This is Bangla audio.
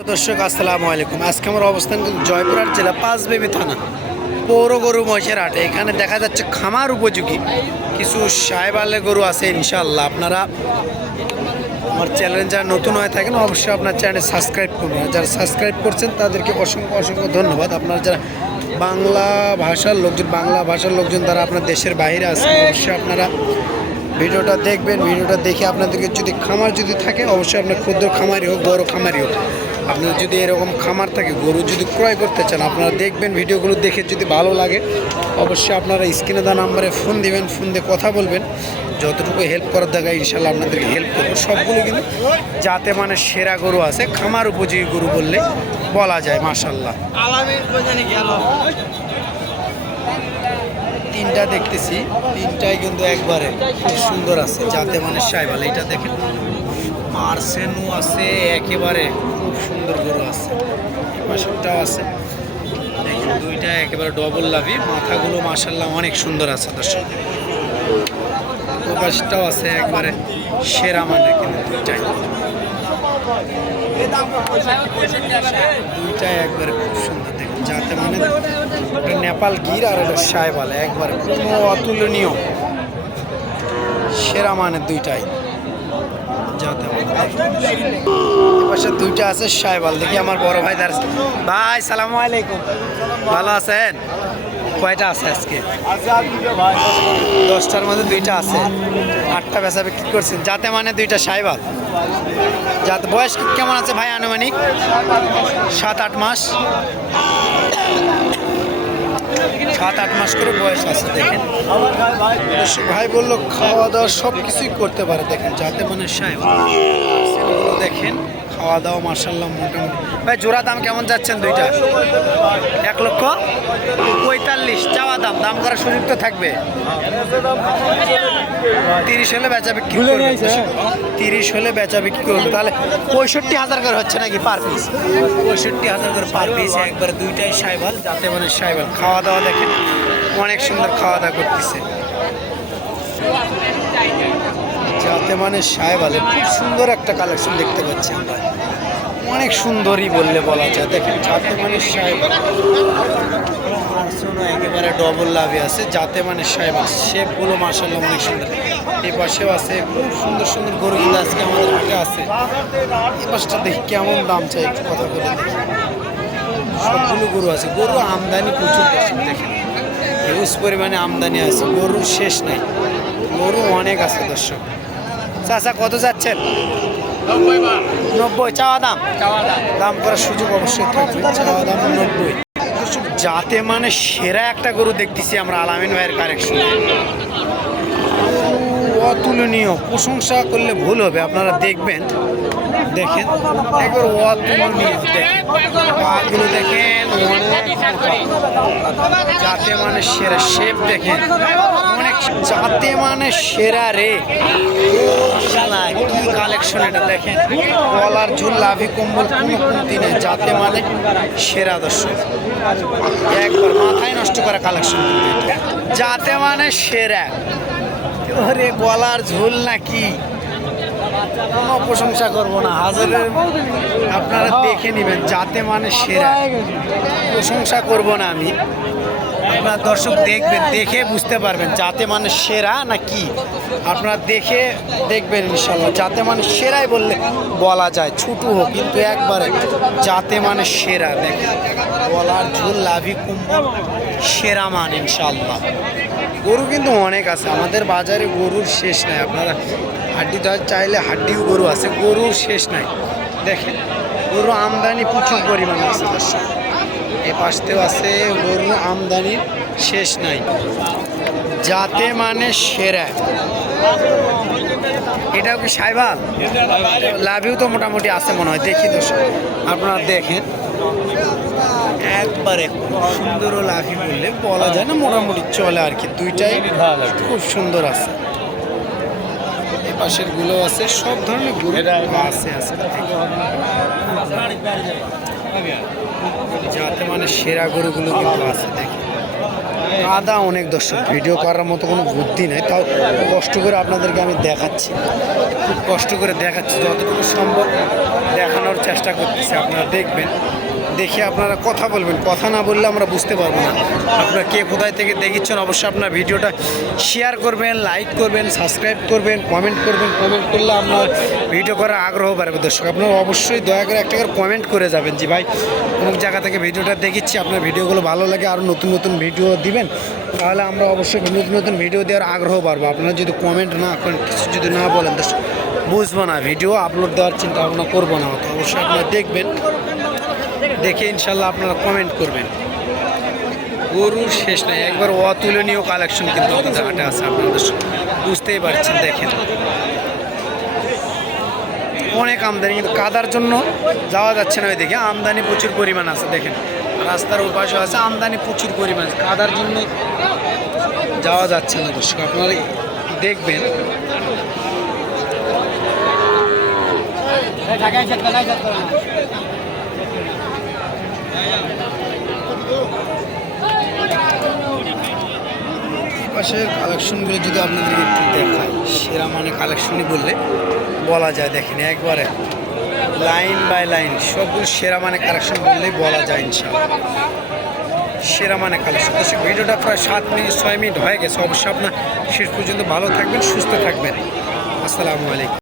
দর্শক, আসসালামু আলাইকুম। আজকে আমার অবস্থান কিন্তু জয়পুরহাট জেলা পাঁচবেবি থানা, পৌর গরু মহিষের হাটে। এখানে দেখা যাচ্ছে খামার উপযোগী। কিছু সাহেবালের গরু আছে, ইনশাআল্লাহ। আপনারা আমার চ্যানেল যারা নতুন হয়ে থাকেন, অবশ্যই আপনার চ্যানেল সাবস্ক্রাইব করুন যারা সাবস্ক্রাইব করছেন, তাদেরকে অসংখ্য অসংখ্য ধন্যবাদ। আপনারা যারা বাংলা ভাষার লোকজন, বাংলা ভাষার লোকজন তারা আপনার দেশের বাইরে আছেন, অবশ্যই আপনারা ভিডিওটা দেখবেন। ভিডিওটা দেখে আপনাদেরকে যদি খামার যদি থাকে, অবশ্যই আপনার ক্ষুদ্র খামারই হোক, বড় খামারই হোক। আপনার যদি এরকম খামার থাকে, গরু যদি ক্রয় করতে চান, আপনারা দেখবেন ভিডিওগুলো দেখে যদি ভালো লাগে, অবশ্যই আপনারা স্ক্রিনে দেওয়া নাম্বারে ফোন দিবেন, ফোন দিয়ে কথা বলবেন। যতটুকু হেল্প করার দেখা ইনশাল্লাহ আপনাদেরকে হেল্প করব। সবগুলো কিন্তু যাতে মানে সেরা গরু আছে, খামার উপযোগী গরু বললে বলা যায় মাশাল্লাহ তিনটা দেখতেছি, তিনটাই কিন্তু একবারে খুব সুন্দর আছে যাতে মানে সাইবাল এটা দেখেন। মার্সেনও আছে একেবারে। খুব সুন্দর গরু আছে পাশেরটাও আছে। দেখেন, দুইটা একেবারে ডবল লাভি, মাথাগুলো মাসাল্লাহ অনেক সুন্দর আছে, দর্শক। পাশেরটাও আছে একবারে সেরা মানে কিন্তু দুইটাই। দুইটাই একবারে খুব সুন্দর, দেখেন, যাতে মানে নেপাল গির আর একটা সাইবাল একবারে কোনো অতুলনীয়। সেরা মানে দুইটাই। দুইটা আছে সাইবাল দেখি আমার বড় ভাই তার ভাই, সালামু আলাইকুম। ভালো আছেন? কয়টা আছে আজকে? দশটার মধ্যে দুইটা আছে। আটটা বেচা বিক্রি করছেন। যাতে মানে দুইটা সাইবাল যাতে বয়স কেমন আছে ভাই আনুমানিক? সাত, আট মাস? সাত, আট মাস করে বয়স আছে, দেখেন। ভাই বলল, খাওয়া দাওয়া সব কিছুই করতে পারে, দেখেন, যাতে মানে সাহেব। দেখেন খাওয়া দাওয়া মার্শাল্লাহ মোটামুটি। ভাই জোড়া দাম কেমন যাচ্ছেন দুইটা? এক লক্ষ পঁয়তাল্লিশ। চাওয়া দাম দাম করার সুযোগ তো থাকবে। তিরিশ হলে বেচা বিক্রি করবে। তিরিশ হলে বেচা বিক্রি করবে। তাহলে পঁয়ষট্টি হাজার করে হচ্ছে নাকি পার পিস? পঁয়ষট্টি হাজার করে পার পিস একবার দুইটাই সাইবাল। যাতে মানে সাইবাল। খাওয়া দাওয়া দেখেন অনেক সুন্দর খাওয়া দাওয়া করতেছে। যাতে মানে সাহেবালে খুব সুন্দর একটা কালেকশন দেখতে পাচ্ছি আমরা। অনেক সুন্দরই বললে বলা যায়। দেখেন যাতে মানে মার্সোনা একেবারে ডবল লাভে আছে যাতে মানে সাহেবাল শেপগুলো মার্শাল্লাহ অনেক সুন্দর। এই পাশেও আছে, খুব সুন্দর সুন্দর গরু কিন্তু আজকে আমাদের হাটে আছে। এই পাশটা দেখি কেমন দাম চাই, একটু কথা বলে দেখি। সবগুলো গরু আছে। গরু আমদানি প্রচুর দেখেন। হিউজ পরিমাণে আমদানি আছে, গরুর শেষ নাই। গরু অনেক আছে, দর্শক। চাচা কত যাচ্ছেন? নব্বই চাওয়া দাম? দাম। করার সুযোগ অবশ্যই থাকবে চাওয়া দাম নব্বই। যাতে মানে সেরা একটা গরু দেখতেছি আমরা আলামিন ভাইয়ের কারেকশন অতুলনীয় প্রশংসা করলে ভুল হবে আপনারা দেখবেন। দেখেন একবার অতুলনীয় দেখেন। পাগুলো দেখেন। যাতে মানে সেরা শেপ দেখেন। অনেক যাতে মানে সেরা রে। কালেকশন এটা দেখেন। গলার ঝুল, লাভি কম্বল কোনো কমতি নেই, যাতে মানে সেরা দর্শক। একবার মাথায় নষ্ট করা কালেকশন যাতে মানে সেরা। গলার ঝুল নাকি? কোনো প্রশংসা করব না। হাজারের আপনারা দেখে নেবেন যাতে মানে সেরা। প্রশংসা করব না আমি। আপনার দর্শক দেখবেন দেখে বুঝতে পারবেন যাতে মানে সেরা না কি। আপনারা দেখে দেখবেন ইনশাল্লাহ যাতে মানে সেরাই বললে বলা যায় ছুটু হোক কিন্তু একবারে যাতে মানে সেরা দেখেন। বলার ঝুল লাভি কুম্ভল সেরা মান ইনশাল্লাহ। গরু কিন্তু অনেক আছে আমাদের বাজারে গরুর শেষ নাই আপনারা হাড্ডি দেওয়ার চাইলে হাড্ডিও গরু আছে গরু শেষ নাই। দেখেন, গরু আমদানি প্রচুর পরিমাণে আছে, দর্শক। এ পাশতেও আছে, গরু আমদানির শেষ নাই। যাতে মানে সেরা। এটাও কি সাইবাল? লাভিও তো মোটামুটি আছে মনে হয়, দেখি দর্শক। আপনারা দেখেন। একবারে খুব সুন্দর লাভি বললে বলা যায় না, মোটামুটি চলে আর কি। দুইটাই খুব সুন্দর আছে। পাশেরগুলো আছে সব ধরনেরগুলো আছে আছে। যাতে মানে সেরা গরুগুলো কিন্তু আছে দেখি আদা অনেক দর্শক ভিডিও করার মতো কোনো বুদ্ধি নেই তাও কষ্ট করে আপনাদেরকে আমি দেখাচ্ছি। খুব কষ্ট করে দেখাচ্ছি যতটুকু সম্ভব দেখানোর চেষ্টা করতেছি আপনারা দেখবেন। দেখে আপনারা কথা বলবেন। কথা না বললে আমরা বুঝতে পারব না। আপনারা কে কোথায় থেকে দেখিচ্ছেন অবশ্যই আপনার ভিডিওটা শেয়ার করবেন লাইক করবেন সাবস্ক্রাইব করবেন কমেন্ট করবেন। কমেন্ট করলে আপনার ভিডিও করার আগ্রহ বাড়বে। দর্শক, আপনারা অবশ্যই দয়া করে একটা করে কমেন্ট করে যাবেন যে, ভাই, অমুক জায়গা থেকে ভিডিওটা দেখিচ্ছি, আপনার ভিডিওগুলো ভালো লাগে আরও নতুন নতুন ভিডিও দিবেন? তাহলে আমরা অবশ্যই নতুন নতুন ভিডিও দেওয়ার আগ্রহ বাড়বো। আপনারা যদি কমেন্ট না করেন, কিছু যদি না বলেন, দর্শক, বুঝব না। ভিডিও আপলোড দেওয়ার চিন্তা ভাবনা করব না। অবশ্যই আপনারা দেখবেন। দেখে ইনশাল্লাহ আপনারা কমেন্ট করবেন। গরুর শেষ নাই, একবার অতুলনীয় কালেকশন কিন্তু আমাদের হাটে আছে আপনারা দর্শক বুঝতেই পারছেন, দেখেন। অনেক আমদানি, কিন্তু কাদার জন্য যাওয়া যাচ্ছে না ওইদিকে, আমদানি প্রচুর পরিমাণ আছে, দেখেন। রাস্তার ওপাশে আছে, আমদানি প্রচুর পরিমাণ আছে কাদার জন্য যাওয়া যাচ্ছে না, দর্শক আপনারা দেখবেন। পাশের কালেকশনগুলো যদি আপনাদের একটু দেখায় সেরা মানে কালেকশনই বললে বলা যায়, দেখেন একবারে লাইন বাই লাইন সবগুলো সেরা মানে কালেকশন বললেই বলা যায় ইনশাআল্লাহ। সেরা মানে কালেকশন তো ভিডিওটা প্রায় সাত মিনিট, ছয় মিনিট হয়ে গেছে। অবশ্যই আপনার শেষ পর্যন্ত ভালো থাকবেন, সুস্থ থাকবেন। আসসালামু আলাইকুম।